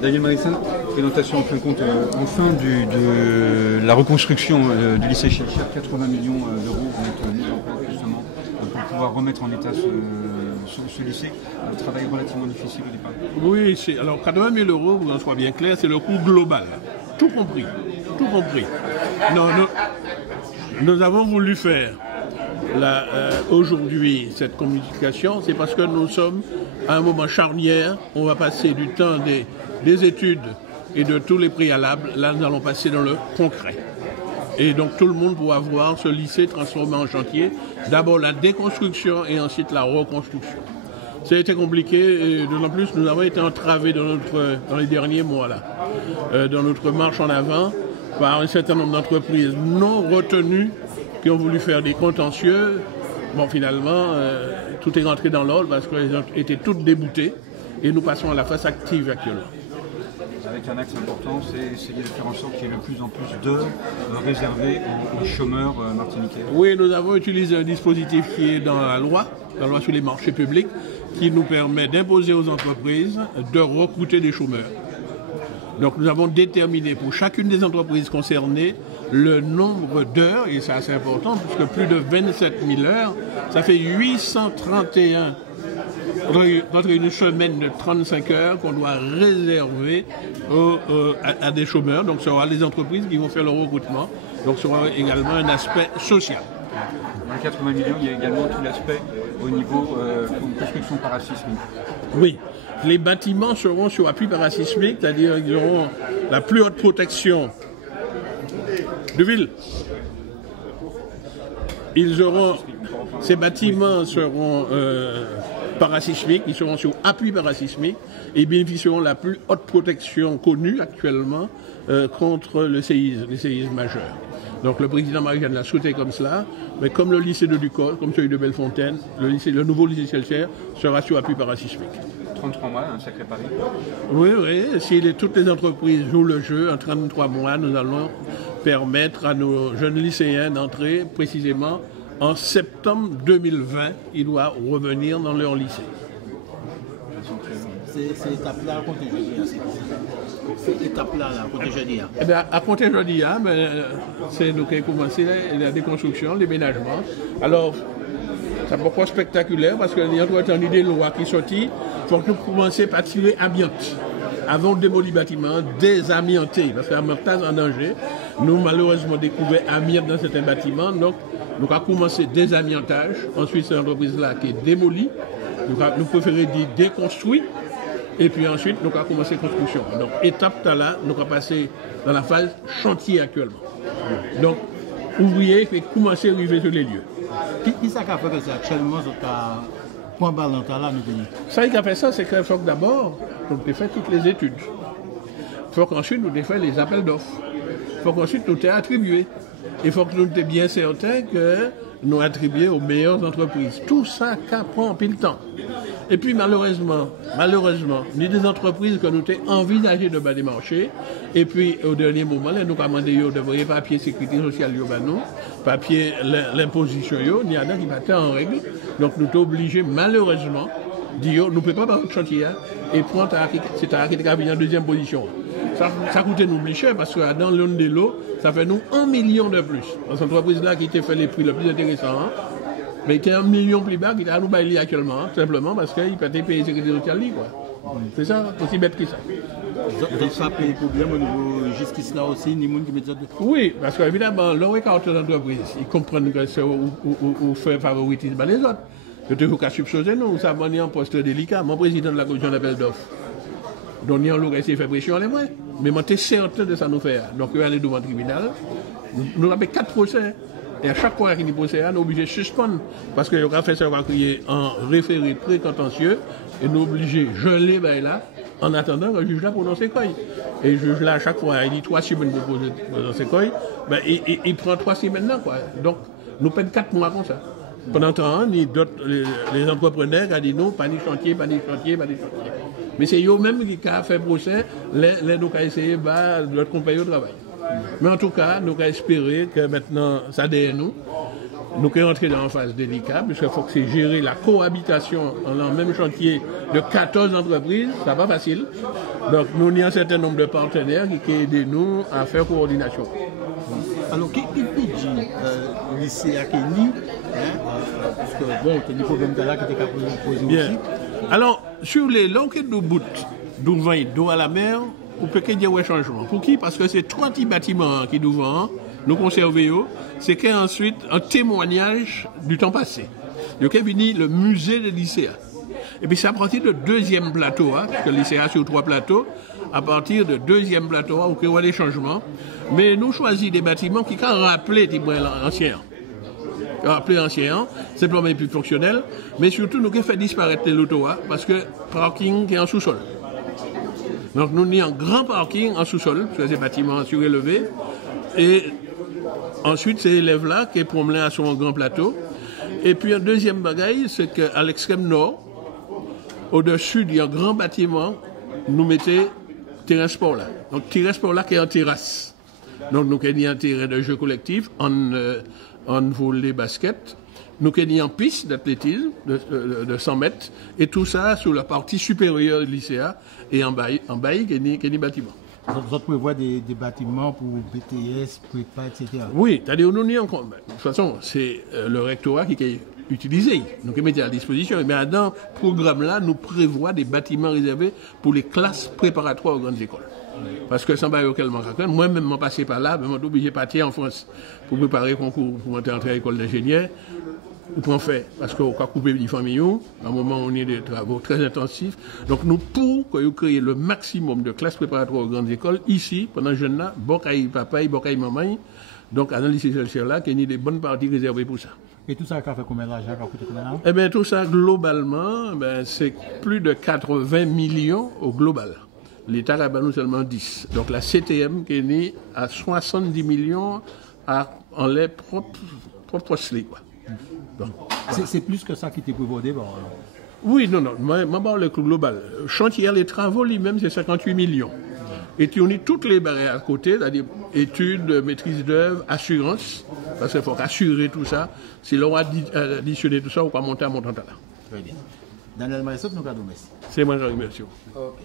Daniel Marissin, présentation en fin de compte, de la reconstruction du lycée Schilcher, 80 millions d'euros vont être mis en place justement pour pouvoir remettre en état ce lycée. Un travail relativement difficile au départ. Oui, alors 80 000 euros, vous en soyez bien clair, c'est le coût global. Tout compris. Tout compris. Non, nous avons voulu faire aujourd'hui cette communication, c'est parce que nous sommes à un moment charnière. On va passer du temps des études et de tous les préalables. Là, nous allons passer dans le concret. Et donc tout le monde pourra voir ce lycée transformé en chantier. D'abord la déconstruction et ensuite la reconstruction. Ça a été compliqué et d'autant plus nous avons été entravés dans les derniers mois là, dans notre marche en avant par un certain nombre d'entreprises non retenues qui ont voulu faire des contentieux. Bon, finalement, tout est rentré dans l'ordre parce qu'elles ont été toutes déboutées et nous passons à la phase active actuellement. Avec un axe important, c'est essayer de faire en sorte qu'il y ait de plus en plus d'heures réservées aux chômeurs martiniquais. Oui, nous avons utilisé un dispositif qui est dans la loi sur les marchés publics, qui nous permet d'imposer aux entreprises de recruter des chômeurs. Donc nous avons déterminé pour chacune des entreprises concernées le nombre d'heures, et c'est assez important, puisque plus de 27 000 heures, ça fait 831 contre une semaine de 35 heures qu'on doit réserver à des chômeurs. Donc ce sera les entreprises qui vont faire le recrutement. Donc ce sera également un aspect social. Dans les 80 millions, il y a également tout l'aspect au niveau construction parasismique. Oui, les bâtiments seront sur appui parasismique, c'est-à-dire qu'ils auront la plus haute protection de ville. Ces bâtiments seront parasismiques, ils seront sur appui parasismique et bénéficieront de la plus haute protection connue actuellement contre les séismes majeurs. Donc le président Marie-Jeanne l'a souhaité comme cela, mais comme le lycée de Ducos, comme celui de Bellefontaine, le nouveau lycée Schilcher sera sur appui parasismique. 33 mois, un sacré pari. Oui, si toutes les entreprises jouent le jeu, en 33 mois, nous allons permettre à nos jeunes lycéens d'entrer précisément en septembre 2020. Ils doivent revenir dans leur lycée. C'est étape-là à compter jeudi. C'est étape-là à compter jeudi. Eh bien, à compter jeudi, c'est nous qui avons commencé la déconstruction, l'aménagement. Alors, c'est pourquoi spectaculaire, parce qu'il y a une idée de loi qui est sortie. Il faut que nous commencions par tirer amiante. Avant de démolir le bâtiment, désamianter, parce que l'amiantage en danger. Nous, malheureusement, découvert amiante dans certains bâtiments. Donc, nous avons commencé désamiantage. Ensuite, c'est l'entreprise-là qui est démolie. Nous préférons dire déconstruit. Et puis ensuite, nous avons commencé la construction. Donc, étape là, nous avons passé dans la phase chantier actuellement. Donc, ouvriers qui commencent à arriver sur les lieux. Qui ça qui a fait que c'est actuellement point ballant là, nous tenons? Ça qui a fait ça, c'est qu'il faut que d'abord, nous avons fait toutes les études. Il faut qu'ensuite, nous avons fait les appels d'offres. Il faut qu'ensuite, nous ayons attribué. Il faut que nous soyons bien certains que nous attribuons aux meilleures entreprises. Tout ça prend pile temps. Et puis malheureusement, ni des entreprises que nous avons envisagé de battre des marchés. Et puis au dernier moment, là, nous avons demandé de papier sécurité sociale, papier l'imposition, il y en a qui battent en règle. Donc nous sommes obligés malheureusement de dire nous ne pouvons pas faire le chantier et prendre c'est à qui en deuxième position. Ça coûte nous plus cher parce que dans l'une de l'eau, ça fait nous 1 million de plus. Dans cette entreprise-là qui était fait les prix le plus intéressants, mais qui était 1 million plus bas, qui est à nous bailler actuellement, simplement parce qu'il peut être payé sécurité sociale. C'est ça, aussi bête que ça. Donc ça peut problème au niveau justice là aussi, ni monde qui met ça. Oui, parce qu'évidemment, l'on regarde les entreprises, ils comprennent que c'est où faire favoritisme les autres. Je vous qu'à subposer nous, ça va en poste délicat. Mon président de la commission d'appel d'offres. Donc, nous avons essayé de faire pression à l'émois. Mais moi, je suis certain de ça nous faire. Donc, nous allons devant le tribunal. Nous avons 4 procès. Et à chaque fois qu'il y a un procès, nous sommes obligés de suspendre. Parce que nous avons fait ça, on va crier en référé très contentieux. Et nous sommes obligés de geler là, en attendant que le juge là prononce quoi. Et le juge là, à chaque fois, il dit 3 semaines pour prononcer quoi. Il prend 3 semaines là, quoi. Donc, nous perdons 4 mois comme ça. Pendant ce temps, les entrepreneurs ont dit non, pas de chantier. Mais c'est eux-mêmes qui ont fait procès, nous avons essayé de notre compagnie au travail. Mais en tout cas, nous avons espéré que maintenant, ça derrière nous. nous sommes rentrés dans une phase délicate, puisqu'il faut que c'est gérer la cohabitation dans le même chantier de 14 entreprises, ça n'est pas facile. Donc nous avons un certain nombre de partenaires qui aident nous à faire coordination. Alors, qui dit lycée à Kenny, parce que bon, il y a des problèmes là qui étaient posés Bien. aussi. Alors, sur les longues de bout, d'où vient d'eau à la mer, vous pouvez dire un changement. Pour qui? Parce que c'est 3 petits bâtiments qui nous vendent, nous conservons, c'est qu'ensuite un témoignage du temps passé. Donc, il y a le musée de lycéa. Et puis, c'est à partir de deuxième plateau, parce que le lycéa sur 3 plateaux, à partir de deuxième plateau, où il y a des changements. Mais nous choisissons des bâtiments qui ont rappelé l'ancien. Rappelé l'ancien, simplement plus fonctionnel, mais surtout nous avons fait disparaître les lotos, parce que le parking est en sous-sol. Donc nous avons un grand parking en sous-sol, sur ces bâtiments surélevés, et ensuite ces élèves-là qui promenaient sur un grand plateau. Et puis un deuxième bagaille, c'est qu'à l'extrême nord, au-dessus il y a un grand bâtiment, nous mettons terrain sport là. Donc terrain sport là qui est en terrasse. Donc nous avons un terrain de jeu collectif, en volley basket. Nous avons une piste d'athlétisme de 100 mètres, et tout ça sur la partie supérieure du lycéa, et en bas, il y a des bâtiments. Vous prévoyez des bâtiments pour BTS, prépa, etc. Oui, c'est-à-dire nous n'y encore. De toute façon, c'est le rectorat qui est utilisé. Nous qui mettons à disposition. Mais dans ce programme-là, nous prévoyons des bâtiments réservés pour les classes préparatoires aux grandes écoles. Parce que sans auquel moi-même, je suis passé par là, je suis obligé de partir en France pour préparer le concours pour entrer à l'école d'ingénieur. Pour en faire, parce qu'on a coupé les familles, à un moment où on a des travaux très intensifs. Donc nous, pour créer le maximum de classes préparatoires aux grandes écoles, ici, pendant jeune là, Bokaï papa, Bokaï maman, donc à dans le lycée là, il y a des bonnes parties réservées pour ça. Et tout ça, ça fait combien d'argent, ça coûte combien d'argent? Eh bien, tout ça, globalement, c'est plus de 80 millions au global. L'État a nous seulement 10. Donc la CTM qui est née à 70 millions en les propres poches. C'est plus que ça qui était prévu au départ. Oui, non, moi, le coût global. Chantier, les travaux lui-même, c'est 58 millions. Et tu unis toutes les barrières à côté, c'est-à-dire études, maîtrise d'œuvre, assurance, parce qu'il faut assurer tout ça. Si l'on a additionné tout ça, on va monter à montant là. Très bien. Daniel Maïsot, nous avons merci. C'est moi, je vous remercie. Okay.